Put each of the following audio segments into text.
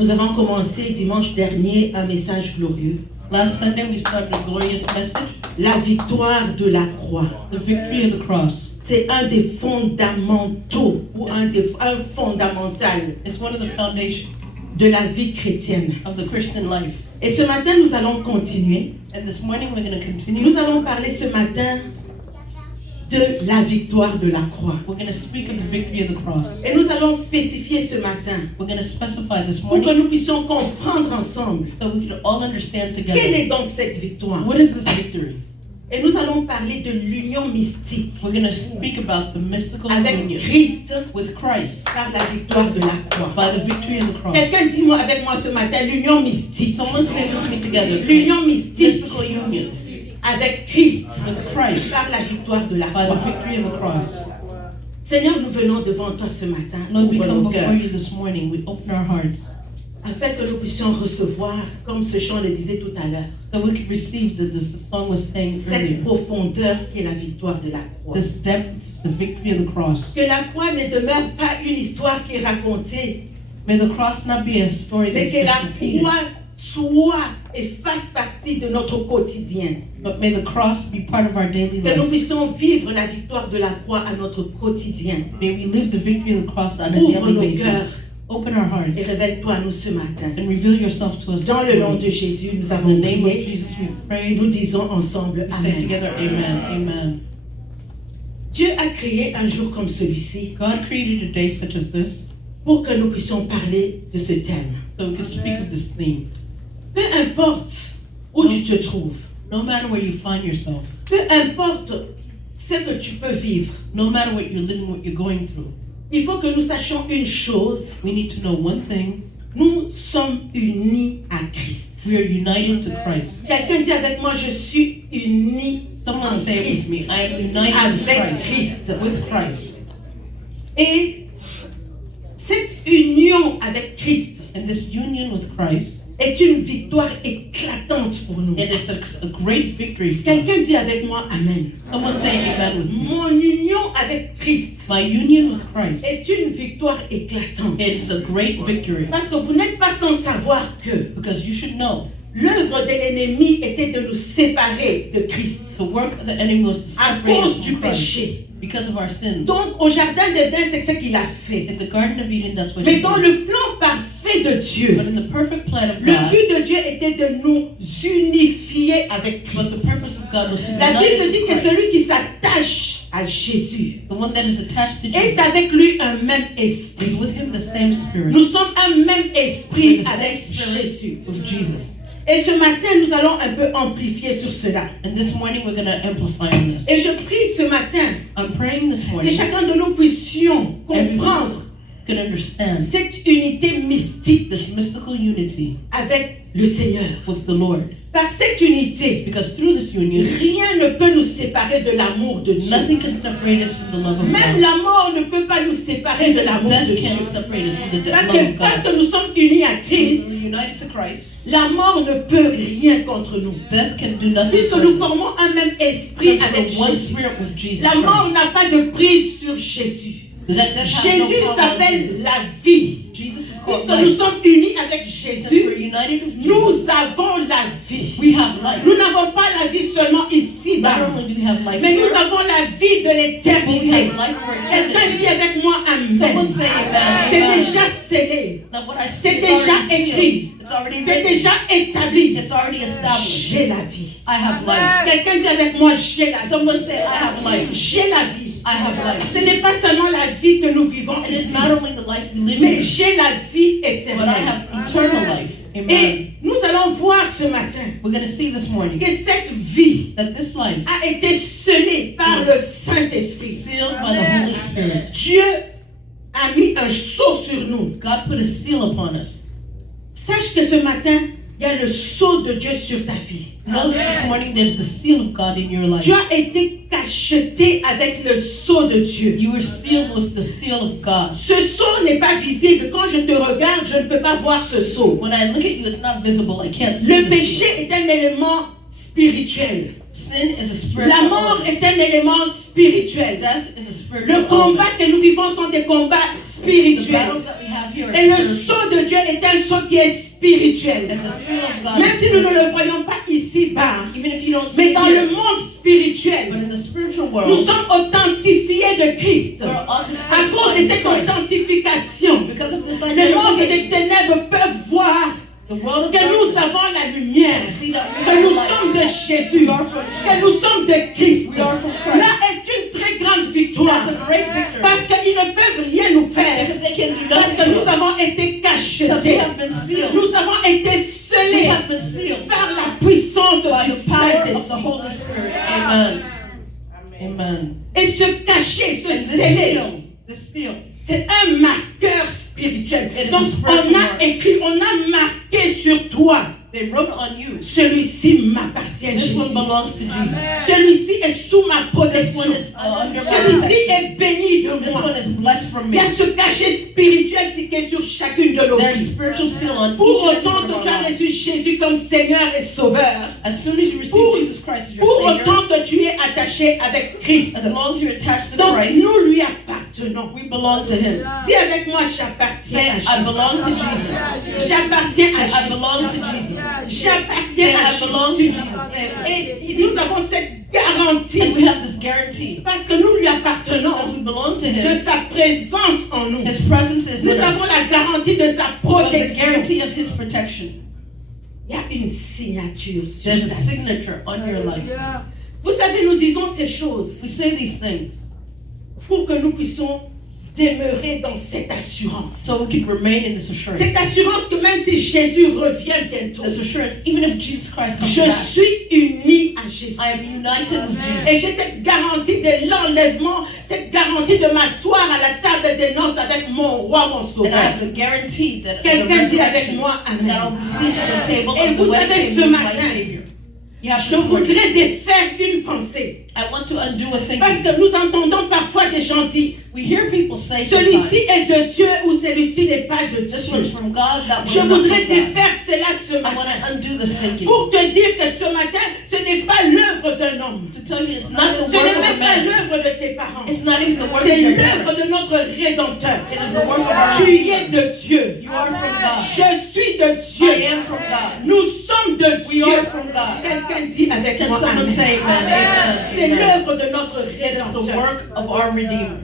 Nous avons commencé dimanche dernier un message glorieux. Last Sunday we started a glorious message. La victoire de la croix. The victory of the cross. C'est un des fondamentaux ou un fondamental It's one of the foundations de la vie chrétienne. of the Christian life. Et ce matin, nous allons continuer. And this morning we're going to continue. Nous allons parler ce matin de la victoire de la croix. We're going to speak of the victory of the cross. Et nous allons spécifier ce matin We're going to specify this pour que morning nous puissions comprendre ensemble so we can all understand quelle together. est donc cette victoire. What is this victory? Et nous allons parler de l'union mystique We're going to speak about the mystical avec union Christ with Christ par la victoire de la croix. by the victory of the cross. Quelqu'un dit moi avec moi ce matin l'union mystique. Someone say with me together. L'union mystique Mystical union avec Christ with Christ par la victoire de la by the croix. victory of the cross. Seigneur, nous venons devant toi ce matin, Lord, we ouvre come nos before cœurs, you this morning. We open our hearts afin que nous puissions recevoir, comme ce chant le disait tout à l'heure, so we can receive the song was saying cette earlier. profondeur qui est la victoire de la croix. This depth, the victory of the cross. Que la croix ne demeure pas une histoire qui est racontée, May the cross not be a story mais that's que la just repeated, croix soit et fasse partie de notre quotidien. but may the cross be part of our daily Que nous life. puissions vivre la victoire de la croix à notre quotidien. May we live the victory of the cross on a Ouvre daily nos basis. cœurs Open our hearts et révèle-toi à nous ce matin. and reveal yourself to us. Dans this le nom morning. de Jésus, nous In avons the name of prié. Jesus, we've prayed. Nous disons ensemble We say Amen. together, Amen, Amen. Dieu a créé un jour comme celui-ci God created a day such as this pour que nous puissions parler de ce thème. so we can speak of this theme. Peu importe où tu te trouves, No matter where you find yourself, peu importe ce que tu peux vivre, no matter what you're living, what you're going through, il faut que nous sachions une chose, we need to know one thing. nous sommes unis à Christ. We are united to Christ. Quelqu'un dit avec moi, je suis uni Someone en say it with Christ. me. I am united Avec with Christ. With Christ. Et cette union avec Christ And this union with Christ, est une victoire éclatante pour nous. it is a great victory for us. Quelqu'un dit avec moi Amen. Someone say amen with me. Mon union avec Christ My union with Christ, est une victoire éclatante. it is a great victory. Parce que vous n'êtes pas sans savoir que Because you should know, l'œuvre de l'ennemi était de nous séparer de Christ the work of the enemy was to à separate cause us du from Christ péché. because of our sins. Donc au jardin d'Éden, c'est ce qu'il a fait. In the Garden of Eden, that's what Mais he dans did. le plan parfait de Dieu, But in the perfect plan of le God, but de Dieu était de nous unifier avec but Christ. the purpose of God was to La unite Bible us dit with que Christ. celui qui s'attache à Jésus The one that is attached to est Jesus avec lui un même is esprit. with him the same spirit. Nous sommes un même We're esprit the same avec spirit Jésus. with Jesus. Et ce matin, nous allons un peu amplifier sur cela. And this morning we're going to amplify on this. Et je prie ce matin I'm praying this que morning chacun de nous puissions comprendre can understand cette unité mystique this mystical unity avec le Seigneur. with the Lord. Par cette unité, Because through this union, rien ne peut nous séparer de l'amour de Dieu. nothing can separate us from the love of Même God. la mort ne peut pas nous séparer de l'amour de Death Dieu. can't separate us from the Parce love of parce God. que nous sommes unis à Christ, We're united to Christ. la mort ne peut rien contre nous. Death can do nothing Puisque for nous us. formons un même esprit Because avec we're one Jésus. spirit with Jesus La mort Christ. n'a pas de prise sur Jésus. That has no Jésus power on s'appelle Jesus. la vie. Jesus is called Puisque nous life. sommes unis avec Since we're Jésus, united with nous Jesus, avons la vie. we have life. Nous n'avons pas la vie seulement Not ici-bas, only do we have life mais nous here, avons la vie de but we l'éternité. have life for Quelqu'un eternity. dit avec moi Someone Amen. say amen. C'est Amen. déjà scellé. That what I C'est say is déjà already sealed. écrit. It's already C'est written. déjà établi. It's already established. J'ai la vie. I have life. Quelqu'un dit avec moi j'ai la vie. Someone say, I have life. J'ai la vie. I have life. Ce n'est pas seulement la vie que nous vivons It is ici, not only the life we live mais in, j'ai la vie but I éternelle. have eternal life. Amen. Et nous allons voir ce matin We're going to see this morning que cette vie that this life a été scellée par le Saint-Esprit. sealed by the Holy Spirit. Dieu a mis un sceau sur nous. God put a seal upon us. Sache que ce matin, il y a le sceau de Dieu sur ta vie. Know that this morning there's the seal of God in your life. Tu as été cacheté avec le sceau de Dieu. You were sealed with the seal of God. Ce sceau n'est pas visible. Quand je te regarde, je ne peux pas voir ce sceau. When I look at you, it's not visible. I can't see Le the péché seal. est un élément spirituel. Sin is a La spiritual mort element. est un élément spirituel. Death is a spiritual Le combat element. que nous vivons sont des combats The spirituels. battles that we have here Et le are spiritual. sceau de Dieu est un sceau qui est spirituel. And the seal of God Même is si nous ne spiritual. le voyons pas ici-bas. Even if you don't see Mais it dans here, le monde but spirituel, in the spiritual nous world, sommes authentifiés de Christ. we're À cause de cette Christ. authentification, Because of this le monde des identification, ténèbres peut voir the world of que nous darkness avons la lumière, see that we que have nous light. sommes de Jésus, que nous sommes de Christ. We are from Christ. Là est une très grande victoire. That's a great victory. Parce qu'ils ne peuvent rien nous faire. Because they can do Parce nothing que to nous us. avons été Because we cachetés. have been sealed. Nous avons été We scellés have been sealed par la puissance by du the power of the Saint-Esprit. Holy Spirit. Amen. Amen. Et se cacher, se And this sceller, seal, this seal, c'est un marqueur spirituel. It is Donc a spiritual on a mark. écrit, on a marqué sur toi. they wrote on you. Celui-ci m'appartient, This one Jésus. belongs to Jesus. Celui-ci est sous ma This protection. one is under my Celui-ci protection. est béni de This moi. one is blessed from Il me. y a ce cachet spirituel qui est sur chacune de nos There's vies. spiritual seal on Pour each and every autant one que of tu our as lives. reçu Jésus comme Seigneur et Sauveur, As soon as you receive Pour- Jesus Christ as your pour Savior, autant que tu es attaché avec Christ, as long as you're attached to donc Christ, nous lui appartenons. we belong to Him. Dis avec moi, j'appartiens Say, à I belong to Jésus. Jesus. J'appartiens à I belong to Jésus. Jesus. J'appartiens Say, à I belong to Jésus. Jesus. Et nous avons cette garantie And we have this guarantee parce que nous lui appartenons because we belong to de Him. sa présence en nous. His presence is Nous in us. avons la garantie de sa Of the protection. guarantee of His protection. Il y a une signature sur There's a ta vie. signature on your life. Vous savez, nous disons ces We choses say these things pour que nous puissions demeurer dans cette assurance. so we can remain in this assurance. Cette assurance que même si Jésus revient bientôt, This assurance, even if Jesus Christ comes je back, suis uni à Jésus. I am united with Jesus. Et j'ai cette garantie de l'enlèvement, cette garantie de m'asseoir à la table des noces avec mon roi, mon And I sauveur. have the guarantee that Quelqu'un dit avec resurrection, moi, that I'll Amen. be seated at the table Et of the vous wedding savez, table ce with my matin, Savior. You have Je this morning, voudrais défaire une pensée. I want to undo a Parce thinking. que nous entendons parfois des gens dire, We hear people say celui-ci sometimes, est de Dieu ou celui-ci n'est pas de this Dieu. one's from God, that Je one's not voudrais from God. défaire cela ce I want matin. to undo this thinking. Pour te dire que ce matin, ce n'est pas l'œuvre d'un homme. To tell you it's not the Ce work n'est of a même pas man. l'œuvre de tes parents. It's not even the work C'est of your l'œuvre parents. de notre Rédempteur. It is the work of our Tu Redeemer. es de Dieu. You are from God. Je suis de I Dieu. am from God. Nous sommes de We Dieu. are from God. Quelqu'un dit avec Can moi, someone Amen. say amen? Amen. C'est Amen. l'œuvre de notre It is the Rédempteur. work of our Redeemer.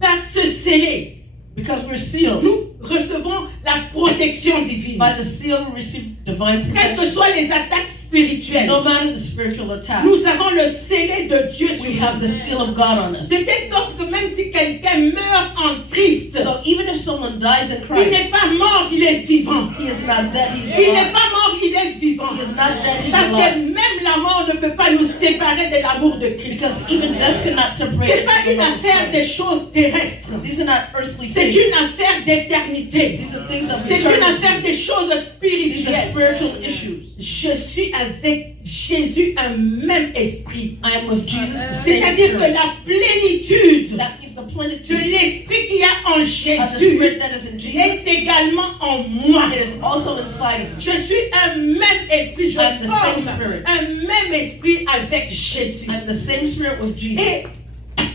Par ce scellé, Because we're sealed. nous recevons la protection divine. By the seal, we receive divine Quelles protection. que soient les attaques spirituelles, No matter the spiritual attack, nous avons le scellé de Dieu sur we have the nous. seal of God on us. De telle sorte que même si quelqu'un meurt en Christ, So even if someone dies in il n'est Christ, pas mort, il est vivant. he is not dead, he's Il n'est alive. pas mort, il est vivant. He is not dead, he's Parce que alive. même la mort ne peut pas nous séparer de l'amour de Christ. Because even death cannot separate C'est us pas from the une love of affaire des Christ. choses terrestres. These are not earthly C'est things. une affaire d'éternité. These are things of C'est une affaire eternity. des choses These are spirituelles. spiritual issues. Je suis avec Jésus un même esprit. I am with Jesus, the same C'est-à-dire que spirit. la plénitude That means the de plenitude l'esprit qu'il y a en of the Jésus spirit that is in Jesus. est également en moi. It is also inside of you. Je suis un même esprit, je I'm the same forme spirit. un même esprit avec Jésus. I'm the same spirit with Jesus. Et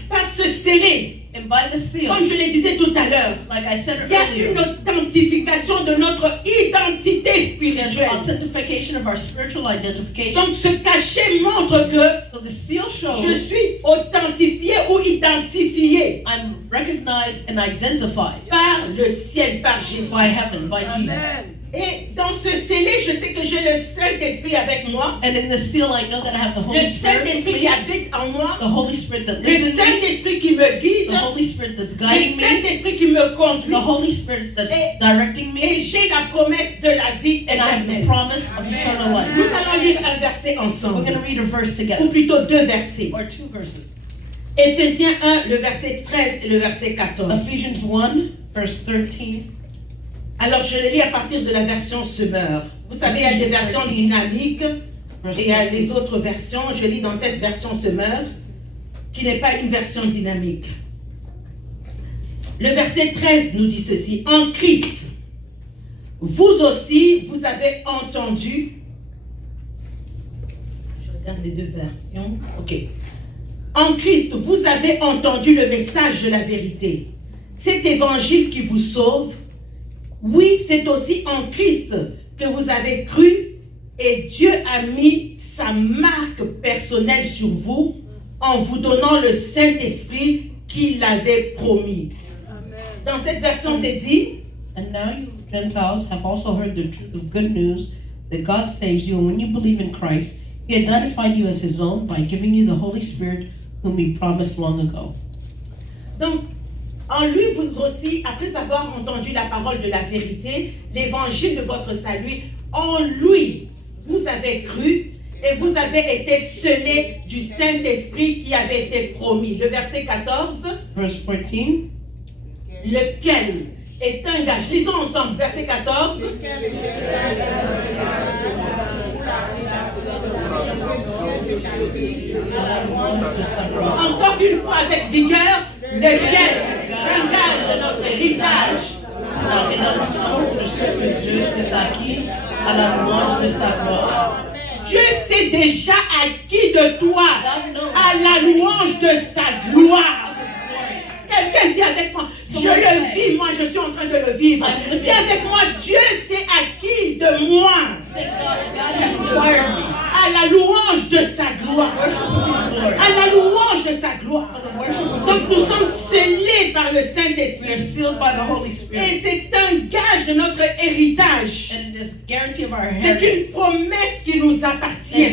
par ce scellé, And by the seal, comme je le disais tout à l'heure, like I said il y a une earlier, authentification de notre identité there's spirituelle. authentification of our spiritual identification. Donc ce cachet montre que So the seal je shows suis authentifié ou identifié I'm recognized and identified par le ciel, par Jésus. by heaven, by Jesus. Et dans ce scellé, je sais que j'ai le Saint-Esprit avec moi. And in the seal, I know that I have the Le Holy Spirit with Saint-Esprit qui me, habite en moi. the Holy Spirit that Le lives in me, Saint-Esprit qui me guide. the Holy Spirit that's Le guiding me, Saint-Esprit qui me conduit. the Holy Spirit that's Et- directing Et me, j'ai la promesse de la vie and I have the éternelle. promise of eternal Nous life. allons lire un verset We're going to ensemble. read a verse Ou together, plutôt deux versets. or two verses. Éphésiens 1, le verset 13 et le verset 14. Ephesians 1, verse 13. Alors je le lis à partir de la version Semeur. Vous savez, il y a des versions dynamiques Verse et il y a 13. les autres versions. Je lis dans cette version Semeur, qui n'est pas une version dynamique. Le verset 13 nous dit ceci. En Christ, vous aussi, vous avez entendu regarde les deux versions. Ok. En Christ, vous avez entendu le message de la vérité. Cet évangile qui vous sauve. Oui, c'est aussi en Christ que vous avez cru et Dieu a mis sa marque personnelle sur vous en vous donnant le Saint-Esprit qu'il avait promis. Dans cette version, c'est dit, And now you Gentiles have also heard the truth of good news that God saves you, and when you believe in Christ, He identified you as His own by giving you the Holy Spirit whom He promised long ago. donc, en lui, vous aussi, après avoir entendu la parole de la vérité, l'évangile de votre salut, en lui, vous avez cru et vous avez été scellés du Saint-Esprit qui avait été promis. Le verset 14, Verse 14. lequel est un gage. Lisons ensemble, verset 14. Encore une fois avec vigueur, lequel un gage de notre héritage. Dieu s'est déjà acquis de toi à la louange de sa gloire. Quelqu'un dit avec moi, je le vis, moi je suis en train de le vivre. Dis avec moi, Dieu s'est acquis de moi à la louange de sa gloire. À la louange de sa gloire. Donc nous sommes scellés par le Saint-Esprit. Et c'est un gage de notre héritage. C'est une promesse qui nous appartient.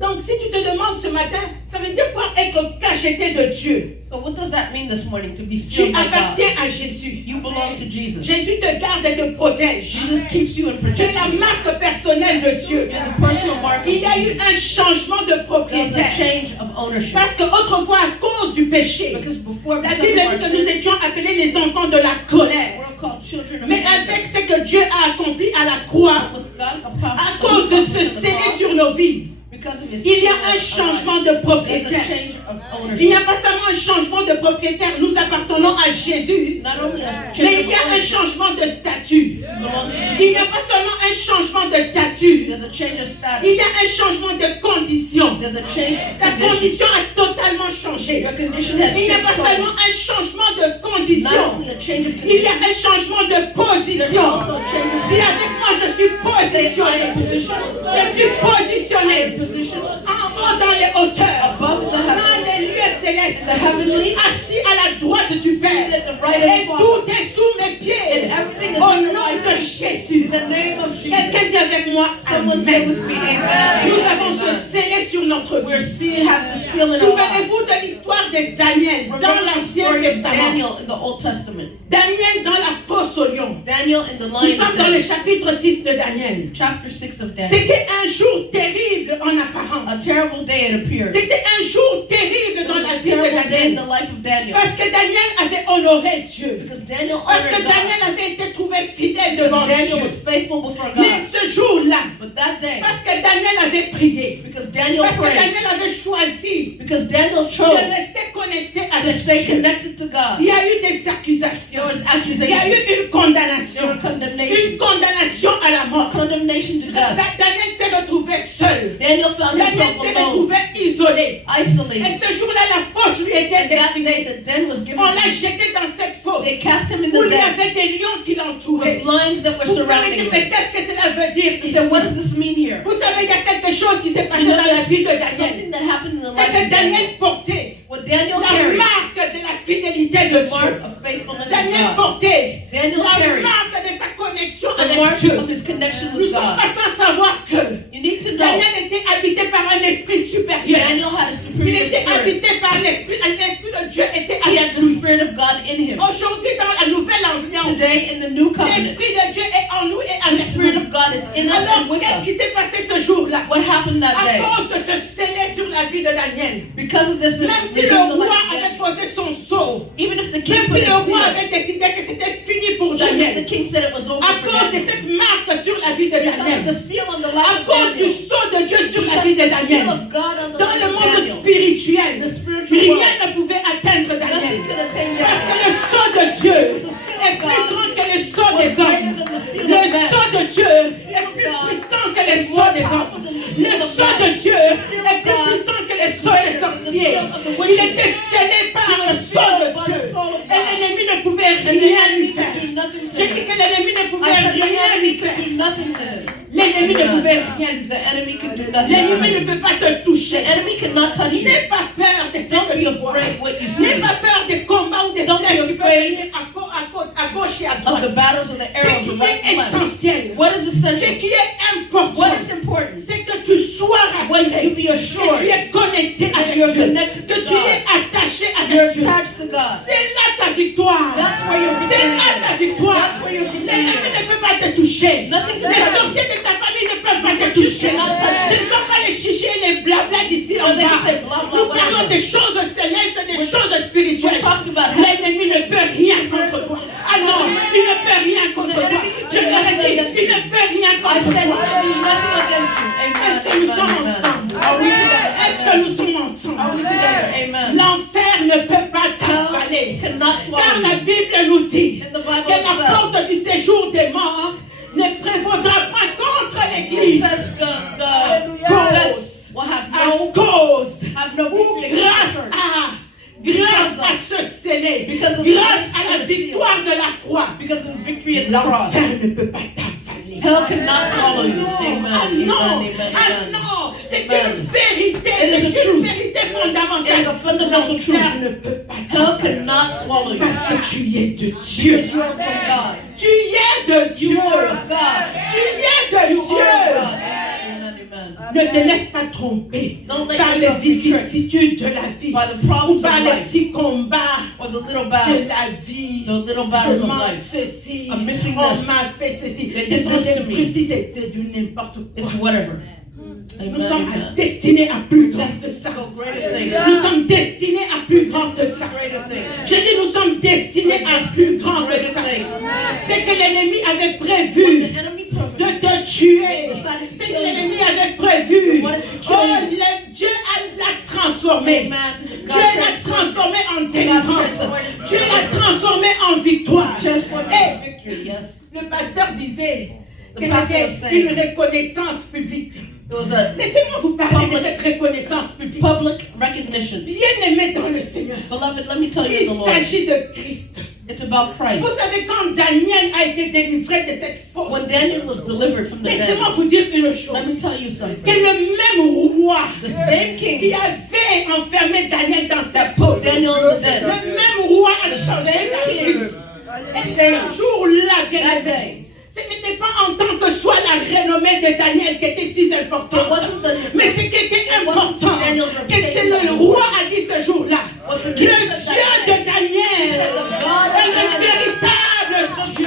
Donc si tu te demandes ce matin, ça veut dire quoi être cacheté de Dieu? So what does that mean this morning, to be Tu sealed by God? appartiens à Jésus. You belong to Jesus. Jésus te garde et te protège. Jesus keeps you and Tu es protects la you. marque personnelle de Dieu. You're the personal mark of Il y a eu Jesus. un changement de There's a propriétaire. change of ownership. Parce qu'autrefois, à cause du péché, Because before, la because Bible of our dit que nous sin, étions appelés les enfants de la colère. we're called children of Mais anger. avec ce que Dieu a accompli à la croix, With God, à cause de se sceller sur nos vies, because of His il y a seal un of changement de There's a propriétaire. change of Il n'y ownership. a pas seulement un changement de propriétaire, nous appartenons à Jésus, Not only a change mais of il y a un ownership, changement de statut. you belong to Il n'y Jesus. a pas seulement un changement de statut, There's a change of status. il y a un changement de condition. There's a change of Ta condition. condition a totalement changé. Your condition has Il n'y a pas changed. seulement un changement de Not condition, only a change of il y a condition. un changement de There's position. also a change of Dis avec moi, je suis positionné. Je suis positionné position. en haut dans les hauteurs, Above the dans heavens. les lieux célestes, The heavenly. assis à la droite du Père. At the right Et of the Father. tout est sous mes pieds. And everything is Au under nom my de feet. Jésus. In the name of Jesus. Quelqu'un dit avec moi, Someone say Amen. with me, amen. Nous avons ce scellé sur notre We're vie. still have the seal in our lives. Souvenez-vous de l'histoire de Daniel dans Remember the l'Ancien story of Testament. Daniel in the Old Testament. Daniel dans la fosse au lion. Daniel in the Nous lion's sommes dans le den. chapitre 6 de Daniel. Chapter 6 of Daniel. C'était un jour terrible en A apparence. terrible day it appeared. C'était un jour terrible It dans was la a vie de terrible day in Daniel. the life of Daniel. Parce que Daniel avait honoré Dieu. Because Daniel Parce que honored God. Daniel avait été trouvé fidèle devant Because Daniel Dieu. was faithful before Mais God. ce jour-là, But that day, parce que Daniel avait prié, because Daniel parce que prayed, Daniel avait choisi because Daniel de chose rester connecté to avec stay Dieu, connected to God, il y a eu des accusations. there was Il y a accusations, eu une there condamnation. was condemnation, Une condamnation à la mort. condemnation to death. Daniel s'est retrouvé seul. Daniel found Daniel himself s'est alone, retrouvé isolé. isolated. Et ce jour-là, la fosse lui était And that destinée. day, the den was given On to l'a him. jeté dans cette fosse They cast him in où the il y den avait des lions qui l'entouraient. with lions that were Vous pouvez me surrounding dire, him. mais qu'est-ce que cela veut dire He ici? said, what does this mean here? Vous savez, il y a quelque chose qui s'est passé You know, dans la there's vie de Daniel. something that happened in the C'est life que of Daniel. Daniel portait What Daniel la carried, marque de la fidélité de the mark Dieu. of faithfulness Daniel of God. portait Daniel la carried marque de sa connexion the avec mark Dieu. of his connection Nous with ne sommes God. pas sans savoir que You need to know Daniel était habité par un esprit supérieur. Daniel had a Il superior était spirit. habité par l'esprit de Dieu était He had avec the lui. Spirit of God in him. Aujourd'hui, dans la nouvelle alliance, Today, in the new covenant, l'esprit de Dieu est en nous et the avec Spirit nous. of God is in us Alors, and with qu'est-ce us. qui s'est passé ce jour-là? What happened that À day? cause de ce scellé sur la vie de Daniel. Because of this, Même si this le in the roi life of avait Daniel. posé son sceau, Even if the king même put si his le roi seal, avait décidé que c'était fini pour even if the Daniel, king said it was over à for cause de Daniel, cette marque sur la vie de because of Daniel, the seal on the à life of cause du Daniel, sceau de Dieu sur la because vie of de the seal Daniel, of God on the dans life le of monde Daniel, spirituel, the spiritual world, rien ne pouvait atteindre Daniel. nothing could attain Parce que Daniel. le sceau de Dieu est plus grand que le sceau des hommes. Le sceau de Dieu est plus puissant que le sceau des hommes. Le sang de Dieu est plus puissant que les sceaux des sorciers. Il était scellé par le sang de Dieu. Et l'ennemi ne pouvait rien lui faire. J'ai dit que l'ennemi ne pouvait rien lui faire. L'ennemi ne pouvait rien lui faire. L'ennemi ne peut pas te toucher. N'aie pas peur de ce que tu vois. N'aie pas peur des combats ou des flèches qui peuvent venir à gauche et à droite. Ce qui est essentiel, ce qui est important, c'est que tu sois rassuré, que tu es connecté avec Dieu, que tu es attaché avec Dieu. C'est là ta victoire. C'est là ta victoire. L'ennemi ne peut pas te toucher. Les sorciers de ta famille ne peuvent pas te toucher. Ce ne sont pas les chichis et les blabla d'ici en bas. Nous parlons des choses célestes, des choses spirituelles. L'ennemi ne peut rien contre toi. Ah non, il ne peut rien contre toi. Je te le dis, il ne peut rien contre toi. Est-ce que nous sommes ensemble? Est-ce que nous sommes ensemble? L'enfer ne peut pas t'avaler. Car la Bible nous dit que la porte du séjour des morts ne prévaudra pas contre l'Église. Grâce à ce scellé, grâce à la victoire de la croix, l'enfer ne peut pas t'avaler. Hell cannot swallow you. Ah non, c'est une vérité, c'est une vérité fondamentale. It is a fundamental truth. L'enfer ne peut pas Hell cannot swallow you. parce que tu es de Dieu. Because you are from God. Tu es de Dieu. You are of God. Tu es de You are of Dieu. God. Ne te laisse pas tromper Don't let par les yourself be tricked vicissitudes de la vie by the ou problems par of les life petits combats or the little de battles. la vie. The little battles Je of manque life. ceci, I'm missing on this. m'a fait ceci. They C'est did this to me. petit, c'est du n'importe quoi. It's whatever. Nous sommes destinés à plus grand que ça. So greater things. Nous sommes destinés à plus grand que ça. Greater things. Je dis nous sommes destinés à plus grand que ça. C'est que l'ennemi avait prévu The enemy purpose. de te tuer. C'est que l'ennemi avait prévu. Oh, Dieu l'a transformé. Dieu l'a transformé en délivrance. Dieu l'a transformé en victoire. Transformed Et into victory, yes. le pasteur disait que The pastor c'était was saying- une reconnaissance publique. It was a Laissez-moi vous parler de cette reconnaissance publique. public recognition. Bien-aimé dans le Seigneur, Beloved, let me tell you il the Lord. s'agit de Christ. It's about Christ. Vous savez, quand Daniel a été délivré de cette When fosse, Daniel was delivered from the laissez-moi den, vous dire une let me chose. tell you something. Que le même roi The same qui king avait enfermé Daniel dans cette that put fosse, Daniel in the den, le même roi a changé same ta king vie. Et ce jour-là, that bien-aimé, day, ce n'était pas en tant que soit la renommée de Daniel qui était si importante, it wasn't the mais ce qui était important, que c'est le roi a dit ce jour-là, le Dieu de Daniel est le véritable Dieu.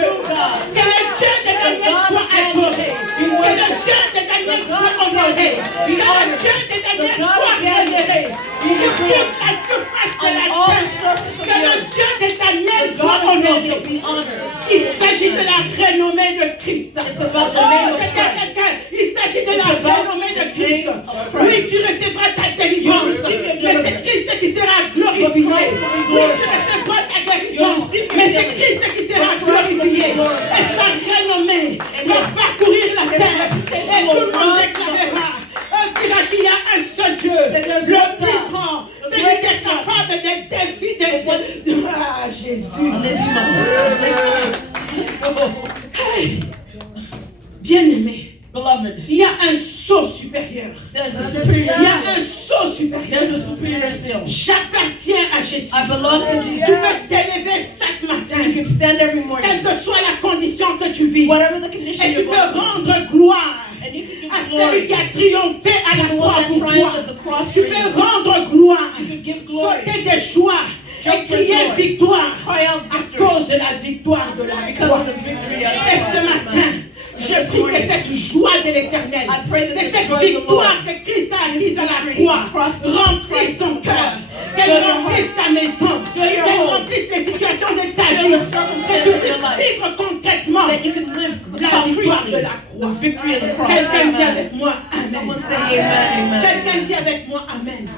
Que le Dieu de Daniel soit adoré, que le Dieu de Daniel soit honoré, que le Dieu de Daniel soit révéré sur toute la surface de on la all terre. surface of Que le the earth. Dieu de Daniel The soit God of honoré. Daniel be honored. Il s'agit de la renommée de Christ. It's about the Oh, name of je dis à Christ. quelqu'un, il s'agit de It's la about renommée de the Christ. name of Christ. Oui, tu recevras ta délivrance, You receive your mais c'est deliverance. Christ qui sera glorifié. But Christ will be Oui, tu glorified. recevras ta You guérison, receive your mais c'est healing. Christ qui sera But Christ will be glorifié. glorified. Et sa renommée And va his- parcourir la his terre. reputation Et tout le will monde run déclarera. On dira qu'il y a un seul Dieu, That there's le one plus God, grand, the celui qui est greatest God. capable de défier Ah, Jésus. Let's go. Hey, bien-aimé, Beloved, il y a un sceau supérieur. there's a superior Il y a seal. un sceau supérieur. There's a superior seal. J'appartiens à Jésus. I belong to Tu Jesus. peux t'élever chaque You matin, can stand every morning, quelle que soit la condition que tu vis, whatever the condition et tu you're peux going through, rendre gloire and you can à give celui glory qui a triomphé à la to the croix one that pour toi. triumphed at the cross Tu for peux you. rendre gloire, You can give glory, sauter des joies et Jump for crier joy. victoire cry out à victory cause de la victoire de la because croix. of the victory of Et ce matin, je prie que cette joie de l'éternel, I pray that que the cette joy of the victoire Lord, que Christ a acquise à la victory croix, across the remplisse ton cœur, qu'elle Fill your remplisse ta maison, Fill your qu'elle home. remplisse les situations de ta Fill vie, the que circumstances tu of your puisses life. vivre concrètement that you can live la victoire de concretely la croix. the victory of the cross. Quelqu'un dit Amen. avec moi, Amen. Someone say amen, amen. Quelqu'un dit avec moi, Amen.